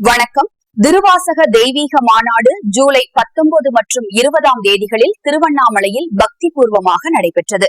வணக்கம். திருவாசக தெய்வீக மாநாடு ஜூலை பத்தொன்பது மற்றும் இருபதாம் தேதிகளில் திருவண்ணாமலையில் பக்தி பூர்வமாக நடைபெற்றது.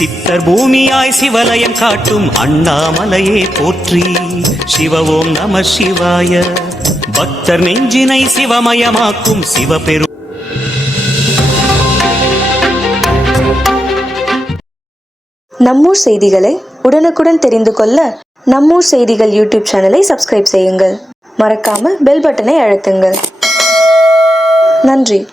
சித்தர் பூமியாய் சிவலயம் காட்டும் அண்ணாமலையே போற்றி. சிவவோம் நம சிவாய. பக்தர் நெஞ்சினை சிவமயமாக்கும் சிவபெரு நம்மூர் செய்திகளை உடனுக்குடன் தெரிந்து கொள்ள நம்மூர் செய்திகள் யூடியூப் சேனலை சப்ஸ்கிரைப் செய்யுங்கள். மறக்காம பெல் பட்டனை அழுத்துங்கள். நன்றி.